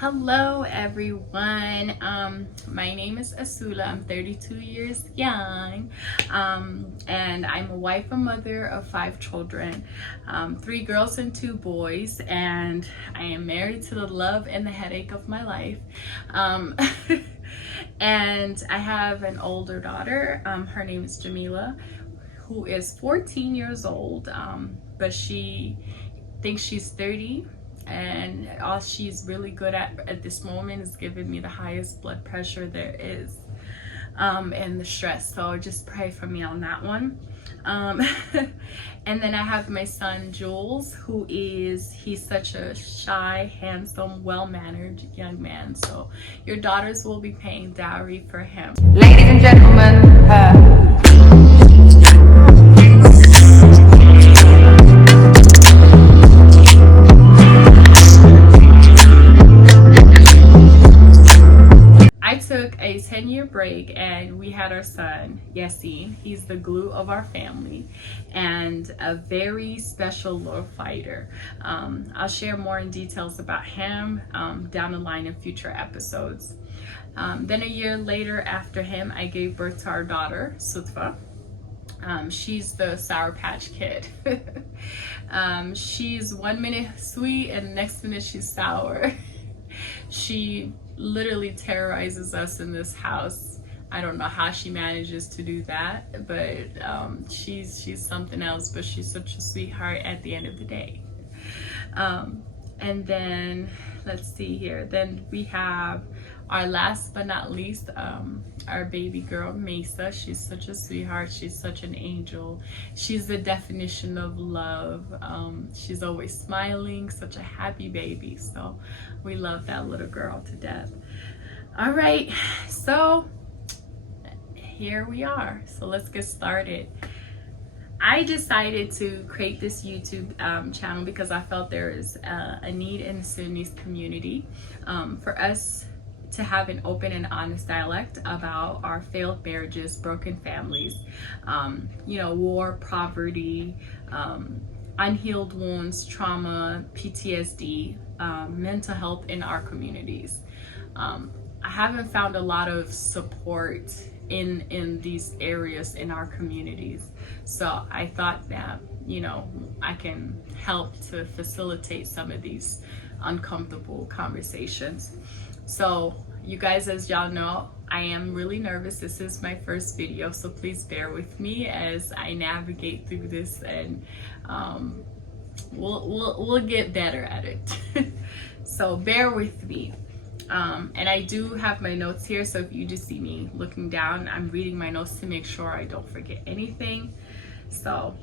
Hello everyone. My name is Asula. I'm 32 years young, and I'm a wife and mother of 5 children, 3 girls and 2 boys, and I am married to the love and the headache of my life. And I have an older daughter. Her name is Jamila, who is 14 years old, but she thinks she's 30, and all she's really good at this moment is giving me the highest blood pressure there is, and the stress. So just pray for me on that one. And then I have my son Jules, he's such a shy, handsome, well-mannered young man. So your daughters will be paying dowry for him. Ladies and gentlemen, I took a 10-year break and we had our son, Yassine. He's the glue of our family and a very special little fighter. I'll share more in details about him down the line in future episodes. Then a year later after him, I gave birth to our daughter, Sutfa. She's the Sour Patch Kid. She's 1 minute sweet and the next minute she's sour. She literally terrorizes us in this house. I don't know how she manages to do that, but she's something else, but she's such a sweetheart at the end of the day. And then let's see here. Then we have our last but not least, our baby girl, Mesa. She's such a sweetheart. She's such an angel. She's the definition of love. She's always smiling, such a happy baby. So we love that little girl to death. All right, so here we are. So let's get started. I decided to create this YouTube channel because I felt there is a need in the Sudanese community for us to have an open and honest dialect about our failed marriages, broken families, war, poverty, unhealed wounds, trauma, PTSD, mental health in our communities. I haven't found a lot of support in these areas in our communities. So I thought that, I can help to facilitate some of these uncomfortable conversations. So you guys, as y'all know, I am really nervous. This is my first video, so please bear with me as I navigate through this, and we'll get better at it. So bear with me. And I do have my notes here, so if you just see me looking down, I'm reading my notes to make sure I don't forget anything. So,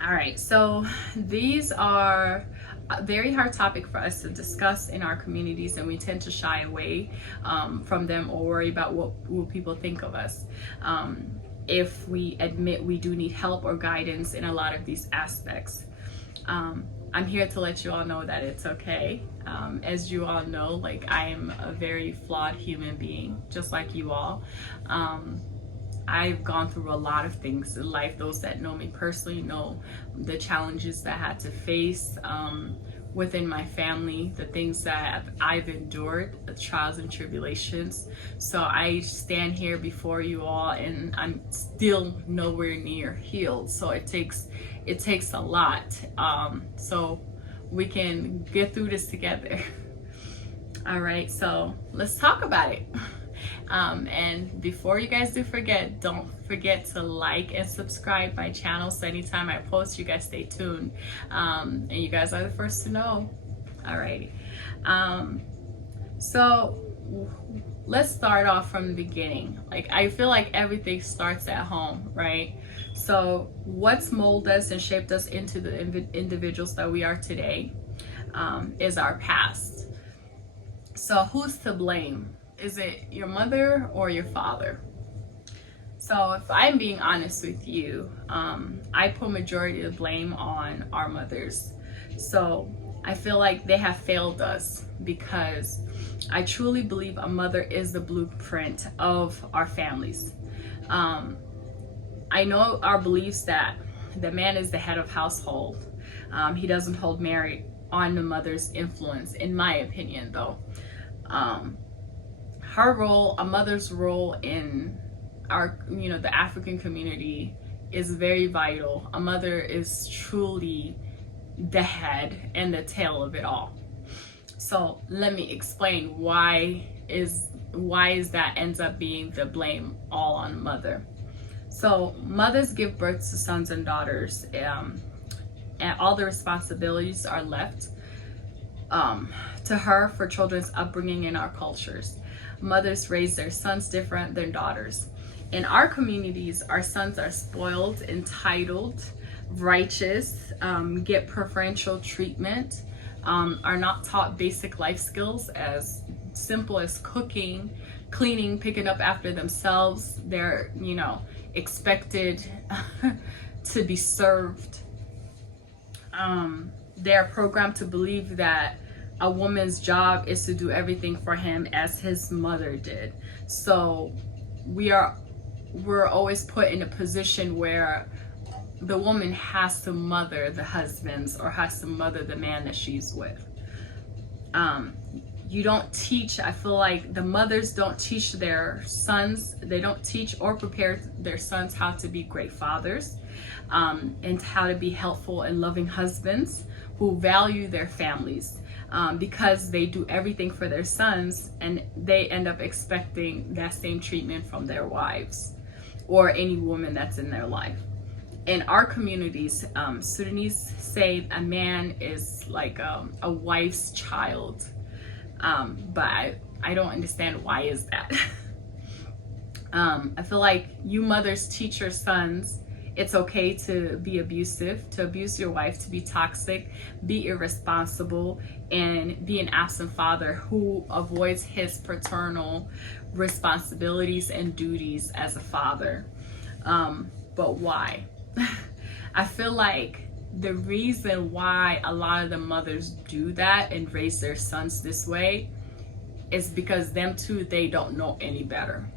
all right, so these are a very hard topic for us to discuss in our communities, and we tend to shy away from them or worry about what will people think of us if we admit we do need help or guidance in a lot of these aspects. I'm here to let you all know that it's okay. As you all know, I am a very flawed human being, just like you all. I've gone through a lot of things in life. Those that know me personally know the challenges that I had to face within my family, the things that I've endured, the trials and tribulations. So I stand here before you all and I'm still nowhere near healed. So it takes a lot. So we can get through this together. All right, so let's talk about it. And before you guys don't forget to like and subscribe my channel, so anytime I post, you guys stay tuned, and you guys are the first to know. Alrighty, so let's start off from the beginning. I feel like everything starts at home, right? So what's molded us and shaped us into the individuals that we are today is our past. So who's to blame? Is it your mother or your father? So if I'm being honest with you, I put majority of the blame on our mothers. So I feel like they have failed us because I truly believe a mother is the blueprint of our families. I know our beliefs that the man is the head of household. He doesn't hold merit on the mother's influence, in my opinion, though. Her role, a mother's role in our, the African community is very vital. A mother is truly the head and the tail of it all. So let me explain why is that ends up being the blame all on mother. So mothers give birth to sons and daughters, and all the responsibilities are left to her for children's upbringing in our cultures. Mothers raise their sons different than daughters. In our communities, our sons are spoiled, entitled, righteous, get preferential treatment, are not taught basic life skills as simple as cooking, cleaning, picking up after themselves. They're, expected to be served. They're programmed to believe that a woman's job is to do everything for him as his mother did. So we're always put in a position where the woman has to mother the husbands or has to mother the man that she's with. You don't teach, I feel like the mothers don't teach their sons, they don't teach or prepare their sons how to be great fathers, and how to be helpful and loving husbands who value their families, because they do everything for their sons and they end up expecting that same treatment from their wives or any woman that's in their life. In our communities, Sudanese say a man is like a wife's child. But I don't understand why is that. I feel like you mothers teach your sons it's okay to be abusive, to abuse your wife, to be toxic, be irresponsible, and be an absent father who avoids his paternal responsibilities and duties as a father. But why? I feel like the reason why a lot of the mothers do that and raise their sons this way is because them too, they don't know any better.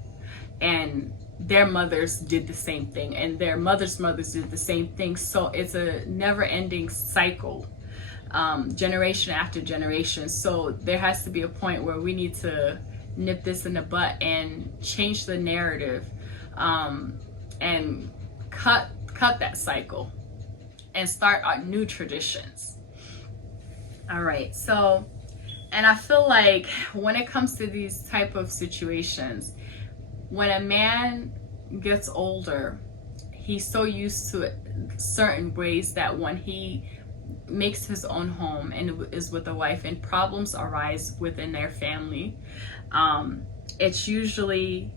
And their mothers did the same thing, and their mothers' mothers did the same thing. So it's a never-ending cycle, generation after generation. So there has to be a point where we need to nip this in the butt and change the narrative, and cut that cycle and start our new traditions. All right, so, and I feel like when it comes to these type of situations, when a man gets older, he's so used to certain ways that when he makes his own home and is with a wife and problems arise within their family, it's usually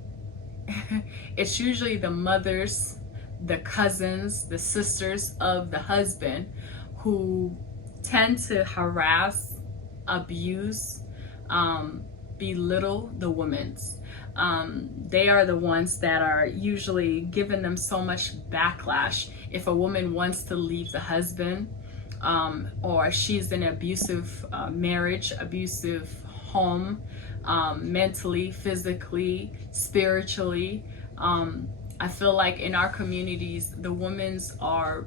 the mothers, the cousins, the sisters of the husband who tend to harass, abuse, belittle the women. They are the ones that are usually giving them so much backlash. If a woman wants to leave the husband, or she's in an abusive marriage, abusive home, mentally, physically, spiritually, I feel like in our communities, the women are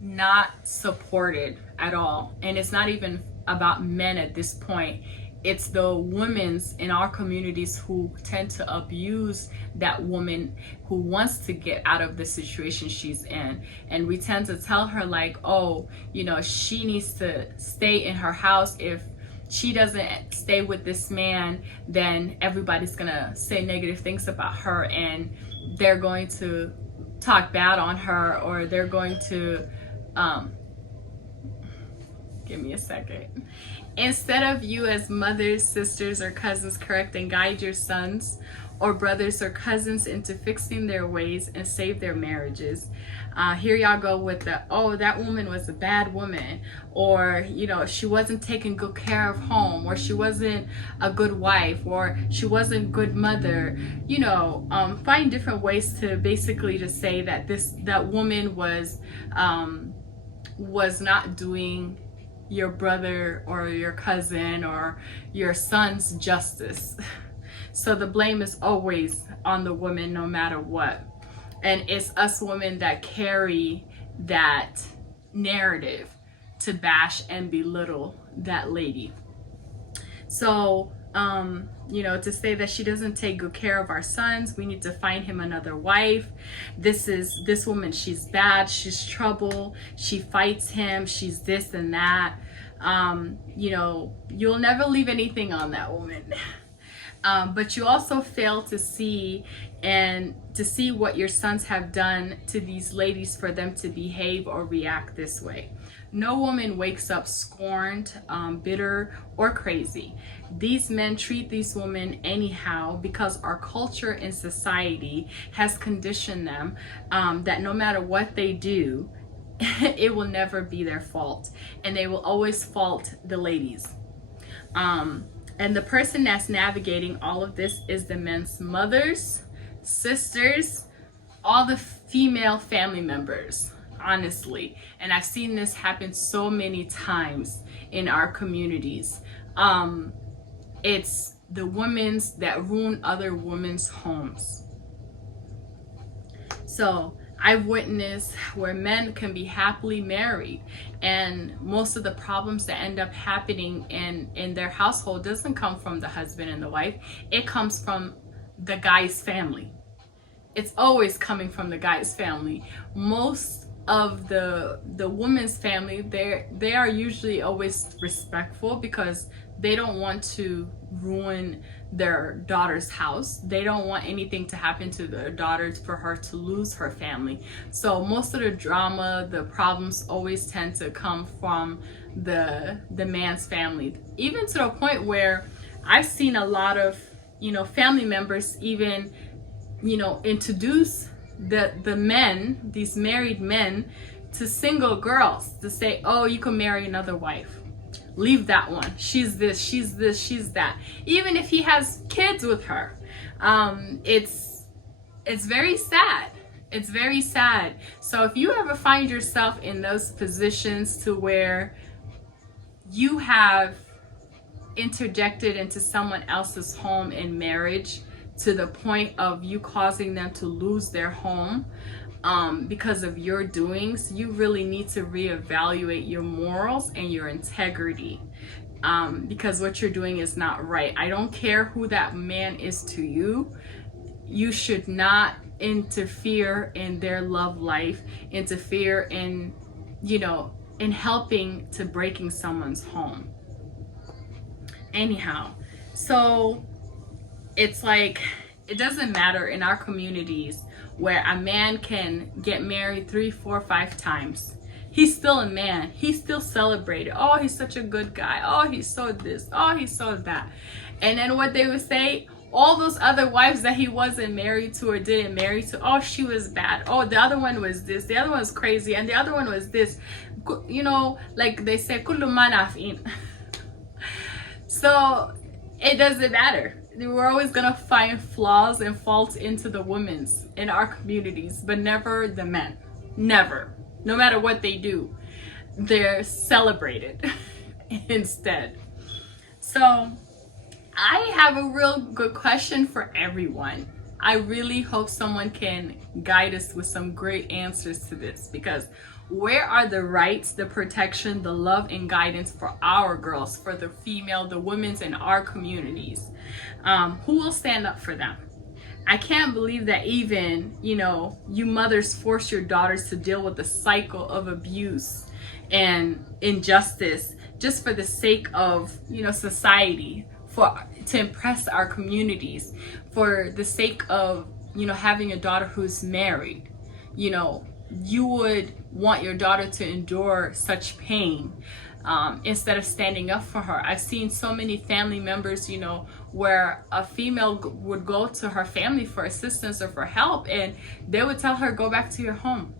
not supported at all. And it's not even about men at this point. It's the women in our communities who tend to abuse that woman who wants to get out of the situation she's in. And we tend to tell her like, oh, she needs to stay in her house. If she doesn't stay with this man, then everybody's gonna say negative things about her, and they're going to talk bad on her, or they're going to, give me a second. Instead of you as mothers, sisters, or cousins correct and guide your sons or brothers or cousins into fixing their ways and save their marriages, here y'all go with the, oh, that woman was a bad woman, or she wasn't taking good care of home, or she wasn't a good wife, or she wasn't good mother. Find different ways to basically just say that that woman was not doing your brother or your cousin or your son's justice. So the blame is always on the woman no matter what. And it's us women that carry that narrative to bash and belittle that lady. So to say that she doesn't take good care of our sons. We need to find him another wife. This woman, she's bad, she's trouble, she fights him, she's this and that. You'll never leave anything on that woman. But you also fail to see what your sons have done to these ladies for them to behave or react this way. No woman wakes up scorned, bitter, or crazy. These men treat these women anyhow because our culture and society has conditioned them that no matter what they do, it will never be their fault, and they will always fault the ladies. And the person that's navigating all of this is the men's mothers, sisters, all the female family members, honestly. And I've seen this happen so many times in our communities. It's the women's that ruin other women's homes. So I've witnessed where men can be happily married, and most of the problems that end up happening in their household doesn't come from the husband and the wife. It comes from the guy's family. It's always coming from the guy's family. Most of the woman's family, they are usually always respectful because they don't want to ruin their daughter's house. They don't want anything to happen to their daughter for her to lose her family. So most of the drama, the problems always tend to come from the man's family, even to the point where I've seen a lot of family members even introduce the men, these married men, to single girls to say, oh, you can marry another wife. Leave that one. She's this, she's that. Even if he has kids with her. It's very sad. It's very sad. So if you ever find yourself in those positions to where you have interjected into someone else's home in marriage to the point of you causing them to lose their home, because of your doings, you really need to reevaluate your morals and your integrity, because what you're doing is not right. I don't care who that man is to you. You should not interfere in their love life, interfere in helping to breaking someone's home. Anyhow, so it's like, it doesn't matter in our communities where a man can get married 3, 4, 5 times. He's still a man. He's still celebrated. Oh, he's such a good guy. Oh, he's so this. Oh, he's so that. And then what they would say, all those other wives that he wasn't married to or didn't marry to, oh, she was bad. Oh, the other one was this. The other one was crazy. And the other one was this. Like they say, kullu manafin. So it doesn't matter. We're always gonna find flaws and faults into the women's in our communities, but never the men. Never. No matter what they do, they're celebrated instead. So I have a real good question for everyone. I really hope someone can guide us with some great answers to this, because where are the rights, the protection, the love and guidance for our girls, for the female, the women's in our communities? Who will stand up for them? I can't believe that even, you mothers force your daughters to deal with the cycle of abuse and injustice just for the sake of, society, to impress our communities, for the sake of, having a daughter who's married. You would want your daughter to endure such pain instead of standing up for her. I've seen so many family members, where a female would go to her family for assistance or for help, and they would tell her, go back to your home,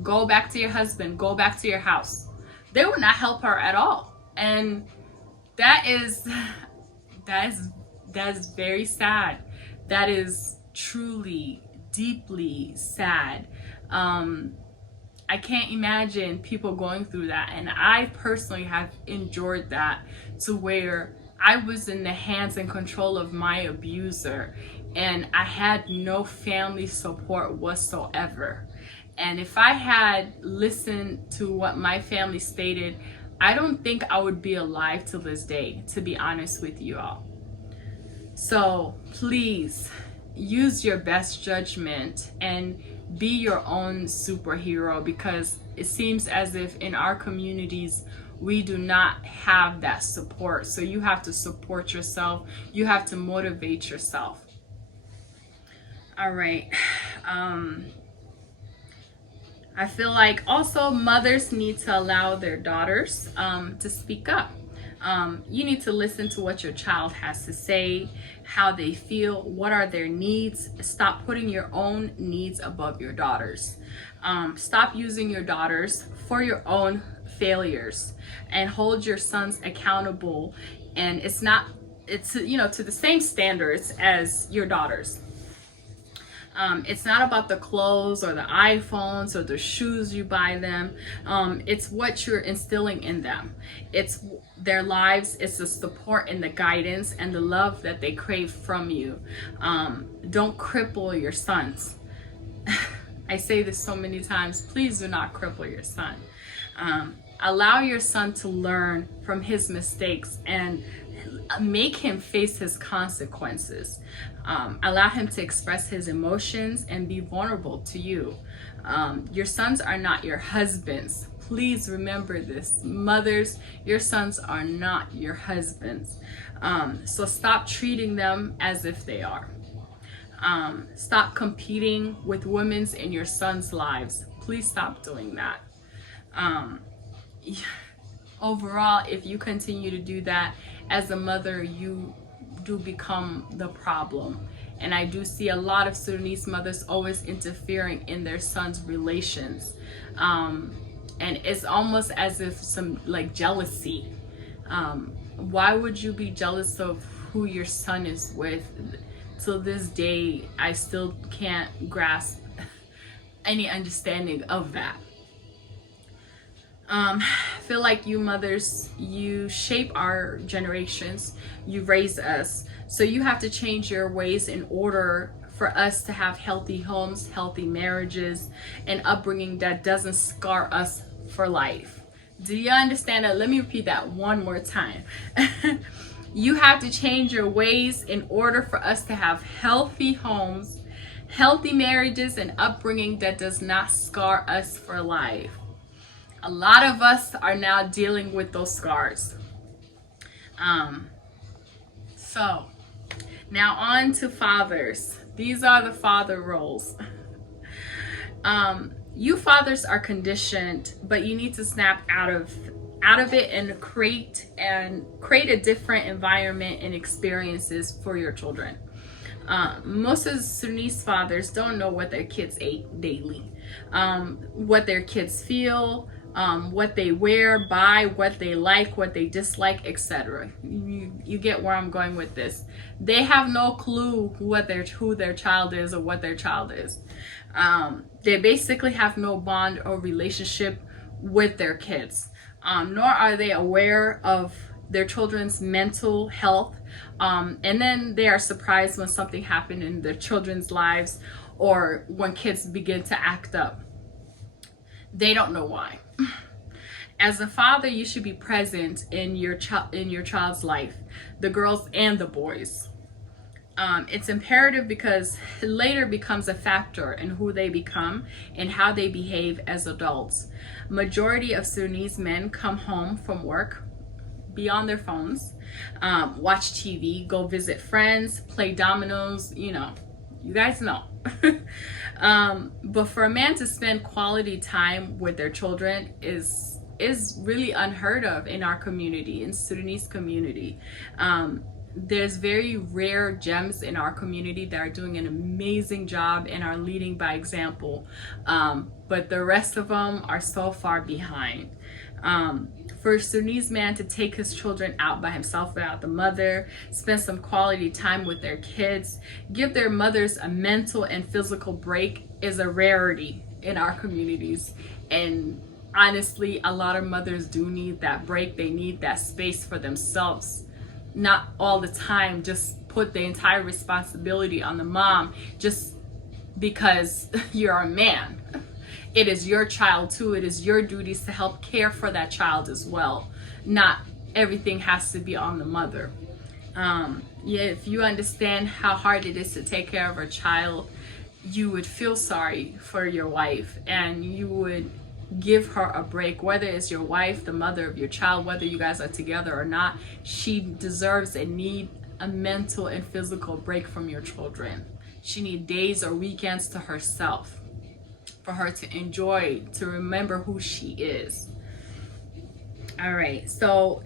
go back to your husband, go back to your house. They would not help her at all. And that is very sad. That is truly, deeply sad. I can't imagine people going through that. And I personally have endured that, to where I was in the hands and control of my abuser, and I had no family support whatsoever. And if I had listened to what my family stated, I don't think I would be alive to this day, to be honest with you all. So please use your best judgment and be your own superhero, because it seems as if in our communities we do not have that support. So you have to support yourself. You have to motivate yourself. All right. I feel like also mothers need to allow their daughters to speak up. You need to listen to what your child has to say, how they feel, what are their needs. Stop putting your own needs above your daughters. Stop using your daughters for your own failures, and hold your sons accountable. And it's to the same standards as your daughters. It's not about the clothes or the iPhones or the shoes you buy them. It's what you're instilling in them. It's their lives. It's the support and the guidance and the love that they crave from you. Don't cripple your sons. I say this so many times. Please do not cripple your son. Allow your son to learn from his mistakes and make him face his consequences. Allow him to express his emotions and be vulnerable to you. Your sons are not your husbands. Please remember this. Mothers, your sons are not your husbands. So stop treating them as if they are. Stop competing with women in your sons' lives. Please stop doing that. Overall, if you continue to do that as a mother, you do become the problem. And I do see a lot of Sudanese mothers always interfering in their sons' relations. And it's almost as if some like jealousy. Why would you be jealous of who your son is with? Till this day, I still can't grasp any understanding of that. I feel like you mothers, you shape our generations, you raise us. So you have to change your ways in order for us to have healthy homes, healthy marriages, and upbringing that doesn't scar us for life. Do you understand that? Let me repeat that one more time. You have to change your ways in order for us to have healthy homes, healthy marriages, and upbringing that does not scar us for life. A lot of us are now dealing with those scars. So now on to fathers. These are the father roles. You fathers are conditioned, but you need to snap out of it and create a different environment and experiences for your children. Most of the Sudanese fathers don't know what their kids ate daily, what their kids feel, what they wear, buy, what they like, what they dislike, etc. You get where I'm going with this. They have no clue who their child is or what their child is. They basically have no bond or relationship with their kids, nor are they aware of their children's mental health. And then they are surprised when something happened in their children's lives or when kids begin to act up. They don't know why. As a father, you should be present in your child's life, the girls and the boys. It's imperative because it later becomes a factor in who they become and how they behave as adults. Majority of Sudanese men come home from work, be on their phones, watch TV, go visit friends, play dominoes, you guys know. But for a man to spend quality time with their children is really unheard of in our community, in Sudanese community. There's very rare gems in our community that are doing an amazing job and are leading by example. But the rest of them are so far behind. For a Sudanese man to take his children out by himself without the mother, spend some quality time with their kids, give their mothers a mental and physical break is a rarity in our communities. And honestly, a lot of mothers do need that break. They need that space for themselves. Not all the time just put the entire responsibility on the mom just because you're a man. It is your child too. It is your duties to help care for that child as well. not everything has to be on the mother. Yeah, if you understand how hard it is to take care of a child, you would feel sorry for your wife, and you would give her a break. Whether it's your wife, the mother of your child, whether you guys are together or not, she deserves and need a mental and physical break from your children. She needs days or weekends to herself for her to enjoy, to remember who she is. All right, so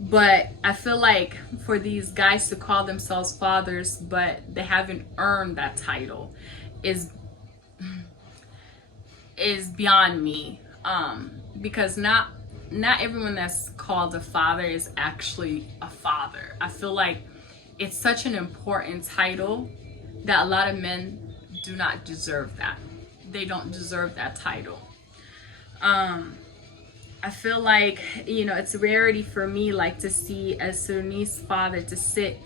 but I feel like for these guys to call themselves fathers, but they haven't earned that title, is beyond me. Because not everyone that's called a father is actually a father. I feel like it's such an important title that a lot of men do not deserve that. They don't deserve that title. I feel like, it's a rarity for me, like, to see a Sudanese father to sit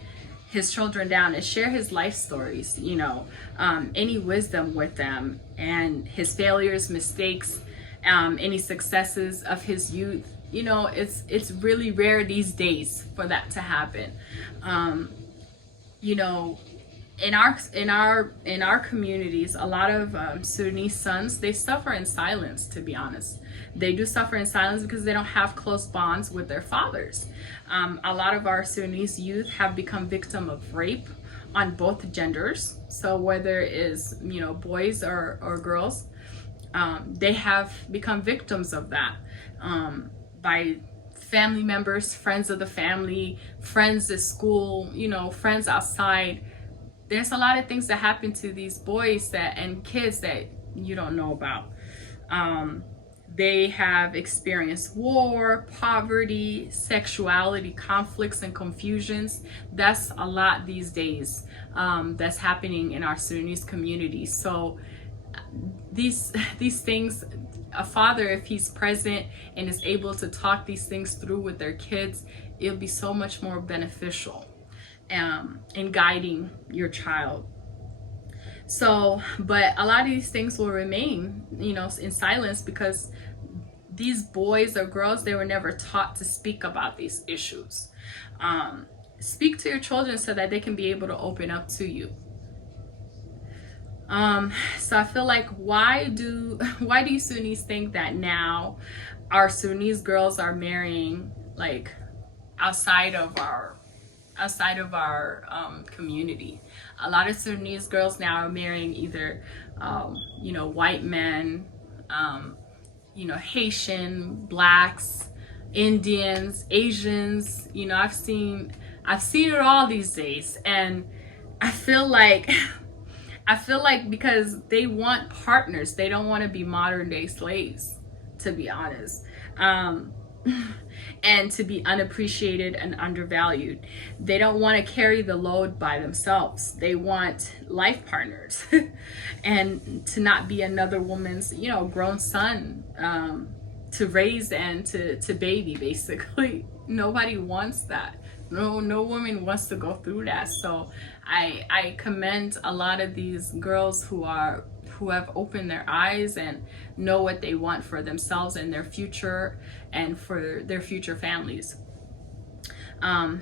his children down and share his life stories, any wisdom with them, and his failures, mistakes, any successes of his youth. It's really rare these days for that to happen. In our communities, a lot of Sudanese sons, they suffer in silence, to be honest. They do suffer in silence because they don't have close bonds with their fathers. A lot of our Sudanese youth have become victim of rape on both genders. So whether it is, boys or girls, they have become victims of that by family members, friends of the family, friends at school, friends outside. There's a lot of things that happen to these boys and kids that you don't know about. They have experienced war, poverty, sexuality, conflicts, and confusions. That's a lot these days that's happening in our Sudanese community. So these things, a father, if he's present and is able to talk these things through with their kids, it'll be so much more beneficial in guiding your child. So, but a lot of these things will remain, in silence, because these boys or girls, they were never taught to speak about these issues. Speak to your children so that they can be able to open up to you. So I feel like, why do you Sunnis think that now our Sudanese girls are marrying like outside of our community? A lot of Sudanese girls now are marrying either white men, Haitian, blacks, Indians, Asians. I've seen it all these days, and I feel like because they want partners, they don't want to be modern day slaves, to be honest. And to be unappreciated and undervalued. They don't want to carry the load by themselves. They want life partners and to not be another woman's, grown son to raise and to baby, basically. Nobody wants that. No woman wants to go through that. So I commend a lot of these girls who have opened their eyes and know what they want for themselves and their future and for their future families.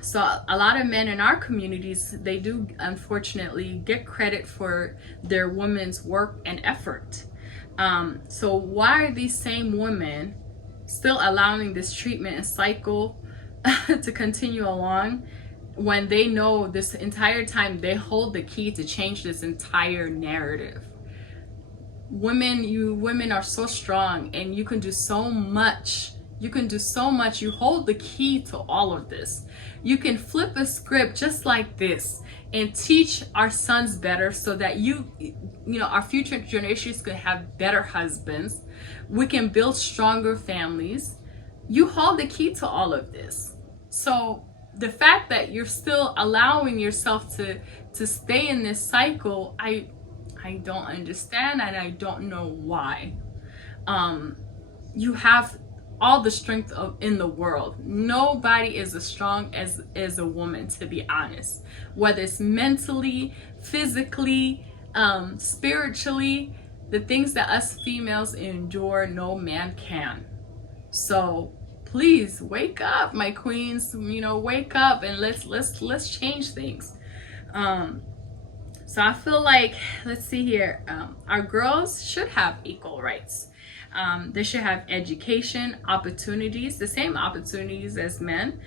So a lot of men in our communities, they do unfortunately get credit for their women's work and effort. So why are these same women still allowing this treatment and cycle to continue along when they know this entire time they hold the key to change this entire narrative? Women are so strong, and you can do so much. You hold the key to all of this. You can flip a script just like this and teach our sons better, so that our future generations could have better husbands. We can build stronger families. You hold the key to all of this. So the fact that you're still allowing yourself to stay in this cycle, I don't understand, and I don't know why. You have all the strength in the world. Nobody is as strong as a woman, to be honest. Whether it's mentally, physically, spiritually, the things that us females endure, no man can. So please wake up, my queens. You know, wake up and let's change things. So I feel like, let's see here, our girls should have equal rights. They should have education, opportunities, the same opportunities as men.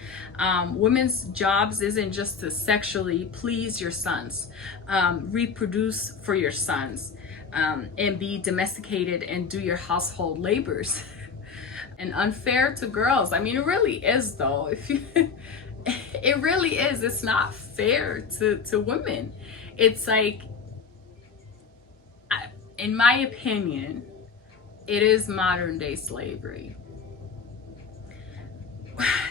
Women's jobs isn't just to sexually please your sons, reproduce for your sons, and be domesticated and do your household labors. And unfair to girls. I mean, it really is, though. If you, it really is. It's not fair to women. It's like, in my opinion, it is modern day slavery.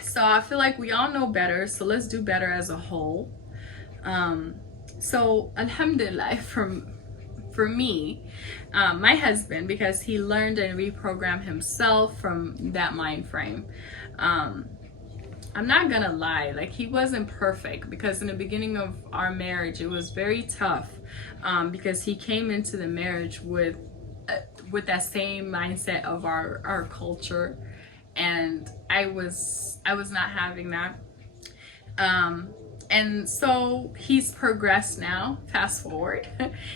So I feel like we all know better, so let's do better as a whole. So alhamdulillah, for me, my husband, because he learned and reprogrammed himself from that mind frame. I'm not gonna lie, like, he wasn't perfect, because in the beginning of our marriage it was very tough, because he came into the marriage with that same mindset of our culture, and I was not having that. And so he's progressed now. Fast forward,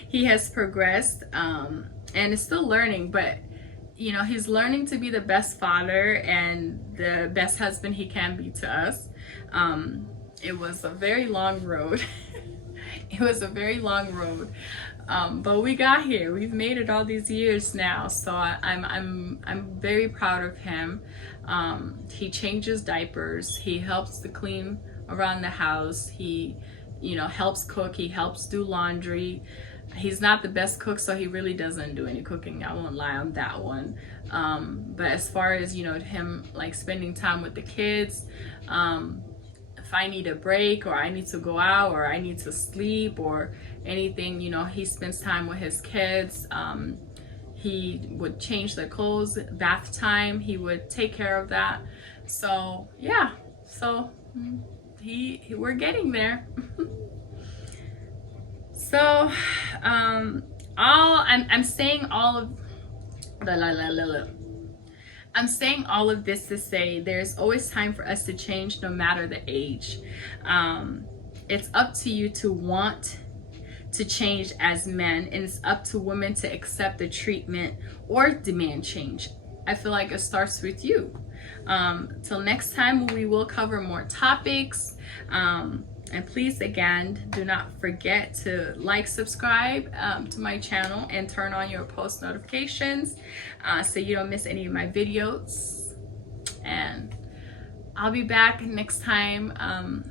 he has progressed, and is still learning, but you know, he's learning to be the best father and the best husband he can be to us. It was a very long road. It was a very long road, but we got here. We've made it all these years now, so I'm very proud of him. He changes diapers. He helps to clean around the house. He, you know, helps cook. He helps do laundry. He's not the best cook, so he really doesn't do any cooking. I won't lie on that one. But as far as, you know, him like spending time with the kids, if I need a break or I need to go out or I need to sleep or anything, you know, he spends time with his kids. He would change their clothes, bath time, he would take care of that. So yeah, so we're getting there. So I'm saying all of I'm saying all of this to say there's always time for us to change, no matter the age. It's up to you to want to change as men, and it's up to women to accept the treatment or demand change. I feel like it starts with you. Till next time, we will cover more topics. And please, again, do not forget to like, subscribe to my channel, and turn on your post notifications so you don't miss any of my videos. And I'll be back next time,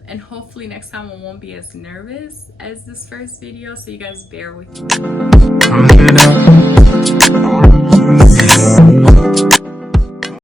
and hopefully next time I won't be as nervous as this first video, so you guys bear with me.